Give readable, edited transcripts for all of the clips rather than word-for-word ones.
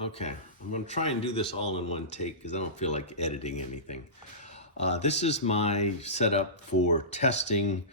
Okay, I'm going to try and do this all in one take because I don't feel like editing anything. This is my setup for testing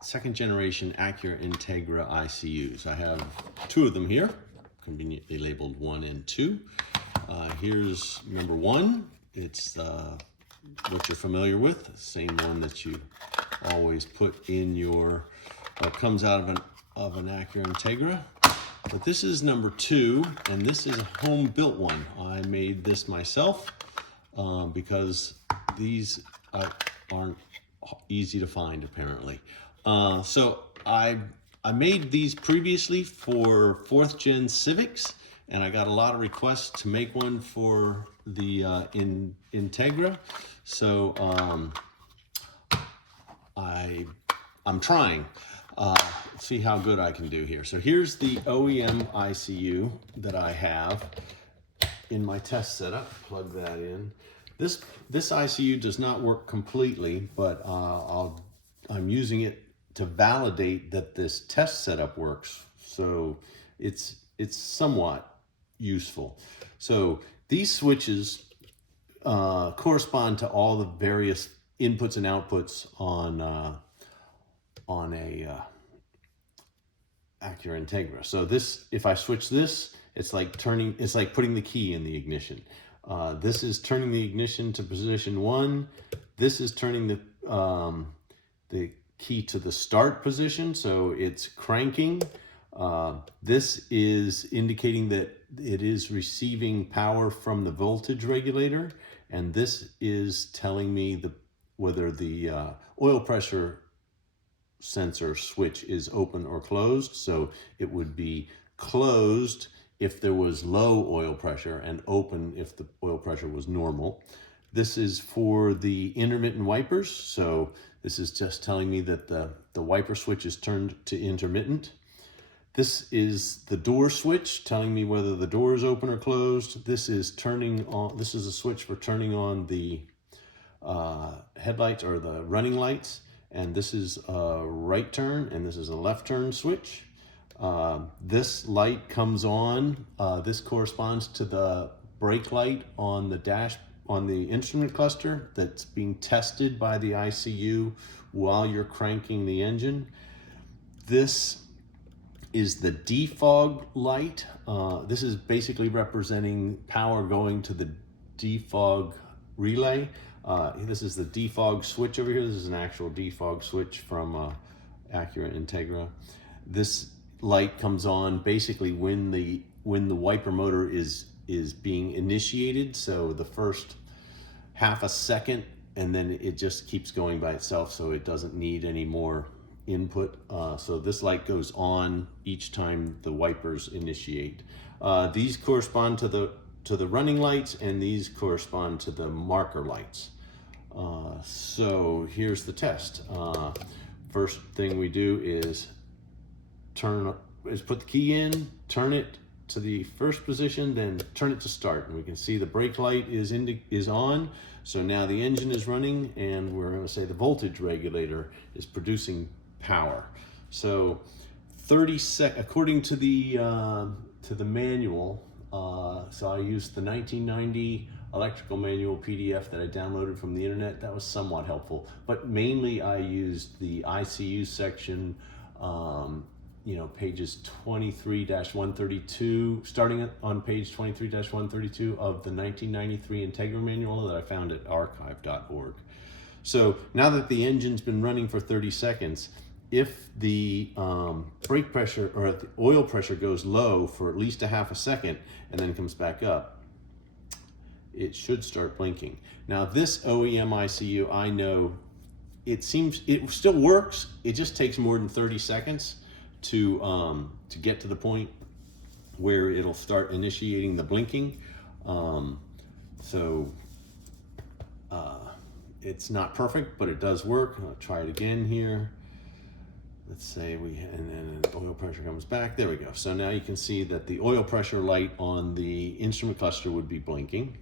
second generation Acura Integra ICUs. I have two of them here, conveniently labeled 1 and 2. Here's number 1. It's what you're familiar with, the same one that you always put in your, comes out of an Acura Integra. But this is number 2, and this is a home-built one. I made this myself because these aren't easy to find, apparently. So I made these previously for 4th Gen Civics, and I got a lot of requests to make one for the Integra. So I'm trying. See how good I can do here. So here's the OEM ICU that I have in my test setup. Plug that in. This ICU does not work completely, but I'm using it to validate that this test setup works. So it's somewhat useful. So these switches correspond to all the various inputs and outputs on a Acura Integra. So this, if I switch this, it's like putting the key in the ignition. This is turning the ignition to position 1. This is turning the key to the start position, so it's cranking. This is indicating that it is receiving power from the voltage regulator, and this is telling me whether the oil pressure sensor switch is open or closed. So it would be closed if there was low oil pressure and open if the oil pressure was normal. This is for the intermittent wipers. So this is just telling me that the wiper switch is turned to intermittent. This is the door switch telling me whether the door is open or closed. This is turning on, this is a switch for turning on the headlights or the running lights. And this is a right turn, and this is a left turn switch. This light comes on. This corresponds to the brake light on the dash, on the instrument cluster that's being tested by the ICU while you're cranking the engine. This is the defog light. This is basically representing power going to the defog relay. This is the defog switch over here. This is an actual defog switch from Acura Integra. This light comes on basically when the wiper motor is being initiated. So the first half a second, and then it just keeps going by itself, so it doesn't need any more input. So this light goes on each time the wipers initiate. These correspond to the running lights, and these correspond to the marker lights. So here's the test. First thing we do is put the key in, turn it to the first position, then turn it to start, and we can see the brake light is on. So now the engine is running, and we're going to say the voltage regulator is producing power. So 30 according to the manual. So I used the 1990 electrical manual PDF that I downloaded from the internet. That was somewhat helpful, but mainly I used the ICU section, pages 23-132, starting on page 23-132 of the 1993 Integra manual that I found at archive.org. So now that the engine's been running for 30 seconds, if the brake pressure or the oil pressure goes low for at least a half a second and then comes back up, it should start blinking. Now this OEM ICU, I know it still works. It just takes more than 30 seconds to get to the point where it'll start initiating the blinking. It's not perfect, but it does work. I'll try it again here. Let's say and then the oil pressure comes back. There we go. So now you can see that the oil pressure light on the instrument cluster would be blinking.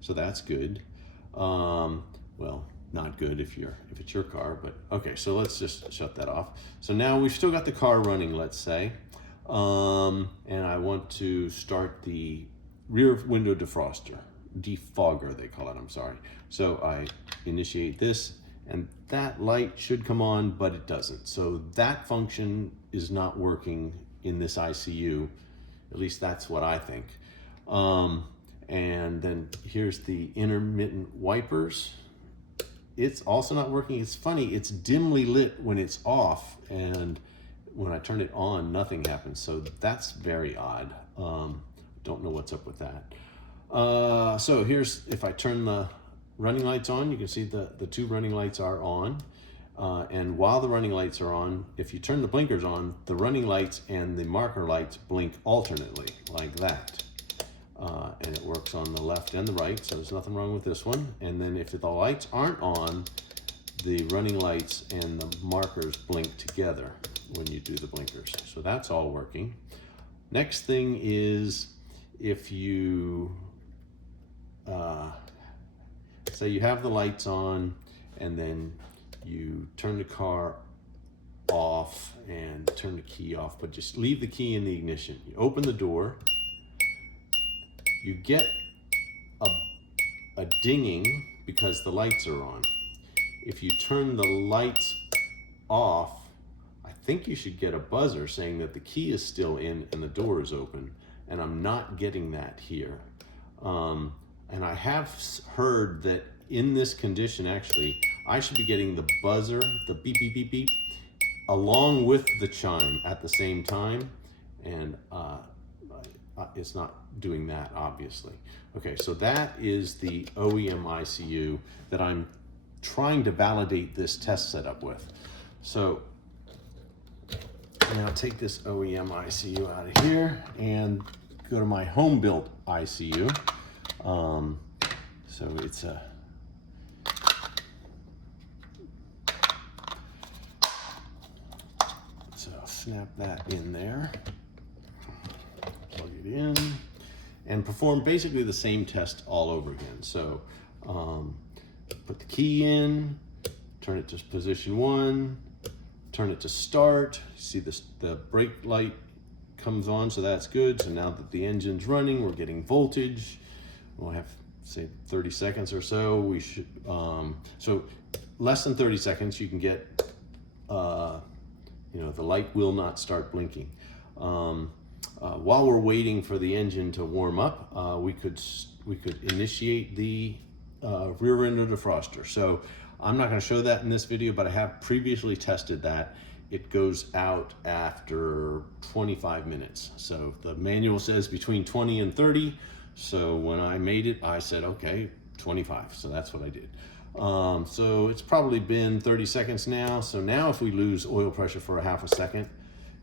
So that's good. Well, not good if it's your car, but okay, so let's just shut that off. So now we've still got the car running, let's say, and I want to start the rear window defogger they call it, I'm sorry. So I initiate this, and that light should come on, but it doesn't. So that function is not working in this ICU. At least that's what I think. And then here's the intermittent wipers. It's also not working. It's funny, it's dimly lit when it's off, and when I turn it on, nothing happens. So that's very odd. Don't know what's up with that. So here's, if I turn the running lights on, you can see the two running lights are on. And while the running lights are on, if you turn the blinkers on, the running lights and the marker lights blink alternately, like that. And it works on the left and the right, so there's nothing wrong with this one. And then if the lights aren't on, the running lights and the markers blink together when you do the blinkers. So that's all working. Next thing is, if you say you have the lights on and then you turn the car off and turn the key off, but just leave the key in the ignition. You open the door, you get a dinging because the lights are on. If you turn the lights off, I think you should get a buzzer saying that the key is still in and the door is open, and I'm not getting that here. And I have heard that in this condition, actually, I should be getting the buzzer, the beep, beep, beep, beep, along with the chime at the same time, and it's not doing that, obviously. Okay, so that is the OEM ICU that I'm trying to validate this test setup with. So now take this OEM ICU out of here and go to my home-built ICU. So it's a snap that in there, plug it in, and perform basically the same test all over again. So put the key in, turn it to position 1, turn it to start. See the brake light comes on, so that's good. So now that the engine's running, we're getting voltage. We'll have, say, 30 seconds or so. We should, so less than 30 seconds, you can get, the light will not start blinking. While we're waiting for the engine to warm up, we could initiate the rear window defroster. So I'm not going to show that in this video, but I have previously tested that. It goes out after 25 minutes. So the manual says between 20 and 30. So when I made it, I said, okay, 25. So that's what I did. So it's probably been 30 seconds now. So now if we lose oil pressure for a half a second,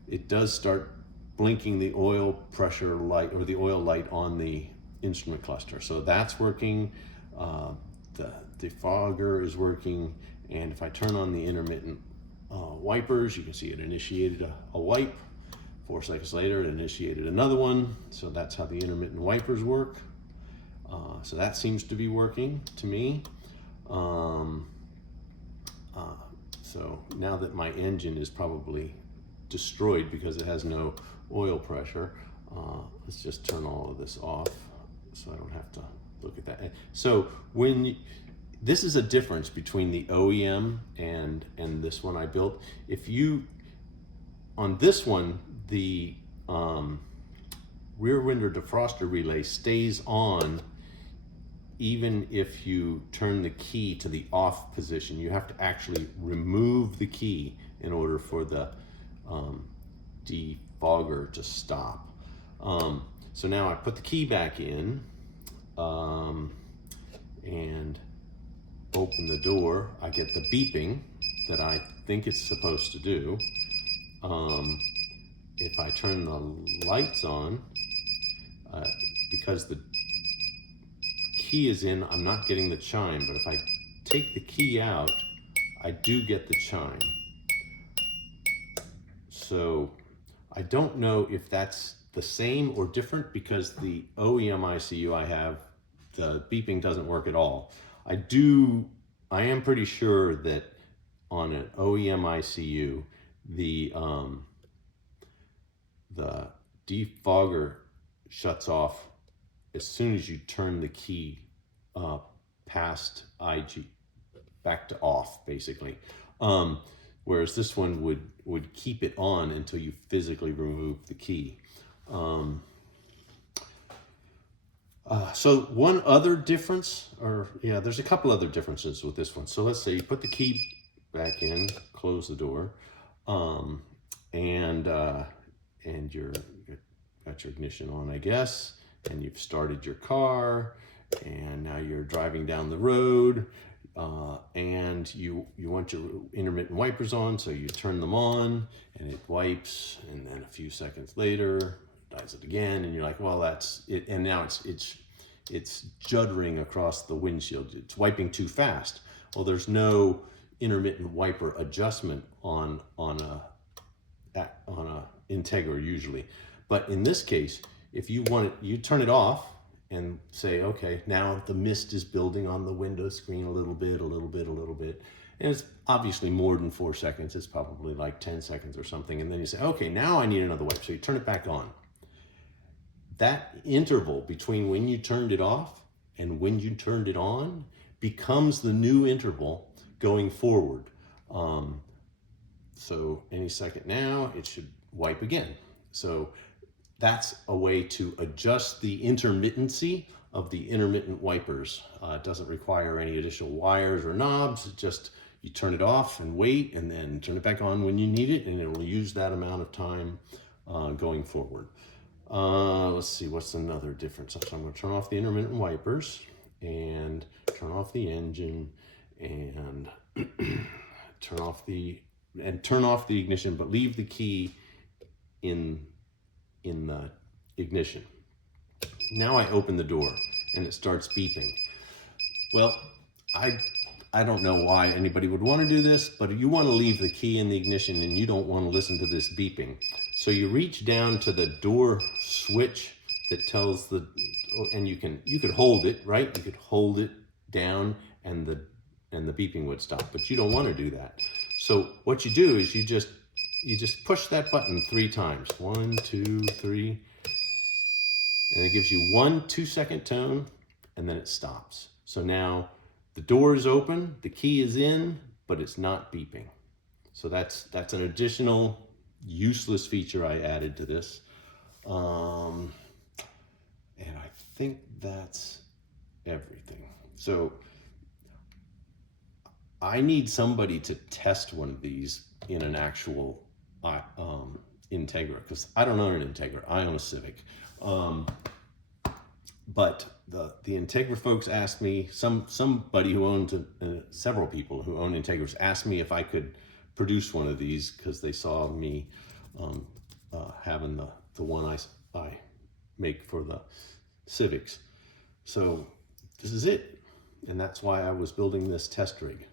it does start blinking the oil pressure light, or the oil light on the instrument cluster. So that's working. The defogger is working. And if I turn on the intermittent wipers, you can see it initiated a wipe. 4 seconds later, it initiated another one. So that's how the intermittent wipers work. So that seems to be working to me. So now that my engine is probably destroyed because it has no oil pressure, let's just turn all of this off so I don't have to look at that. So this is a difference between the OEM and this one I built. If you, on this one, the rear window defroster relay stays on even if you turn the key to the off position. You have to actually remove the key in order for the defogger to stop. So now I put the key back in and open the door. I get the beeping that I think it's supposed to do. If I turn the lights on, because the key is in, I'm not getting the chime, but if I take the key out, I do get the chime. So I don't know if that's the same or different, because the OEM ICU I have, the beeping doesn't work at all. I am pretty sure that on an OEM ICU, the defogger shuts off as soon as you turn the key past IG, back to off, basically. Whereas this one would keep it on until you physically remove the key. So one other difference, there's a couple other differences with this one. So let's say you put the key back in, close the door, and you're got your ignition on, I guess, and you've started your car, and now you're driving down the road, and you want your intermittent wipers on, so you turn them on, and it wipes, and then a few seconds later, does it again, and you're like, well, that's it, and now it's juddering across the windshield. It's wiping too fast. Well, there's no intermittent wiper adjustment on a Integra usually. But in this case, if you want it, you turn it off and say, okay, now the mist is building on the window screen a little bit. And it's obviously more than 4 seconds. It's probably like 10 seconds or something. And then you say, okay, now I need another wipe. So you turn it back on. That interval between when you turned it off and when you turned it on becomes the new interval going forward. So any second now, it should wipe again. So that's a way to adjust the intermittency of the intermittent wipers. It doesn't require any additional wires or knobs. It just, you turn it off and wait, and then turn it back on when you need it, and it will use that amount of time going forward. Let's see, what's another difference? So I'm going to turn off the intermittent wipers and turn off the engine and turn off the ignition, but leave the key in the ignition. Now I open the door and it starts beeping. Well, I don't know why anybody would want to do this, but you want to leave the key in the ignition and you don't want to listen to this beeping. So you reach down to the door switch that tells the, and you could hold it, right? You could hold it down and the beeping would stop, but you don't want to do that. So what you do is you just push that button 3 times. 1, 2, 3. And it gives you 1 2-second tone, and then it stops. So now the door is open, the key is in, but it's not beeping. So that's an additional useless feature I added to this. And I think that's everything. So I need somebody to test one of these in an actual Integra, because I don't own an Integra, I own a Civic. But the Integra folks asked me, somebody who owns several people who own Integras asked me if I could produce one of these because they saw me having the one I make for the Civics. So this is it, and that's why I was building this test rig.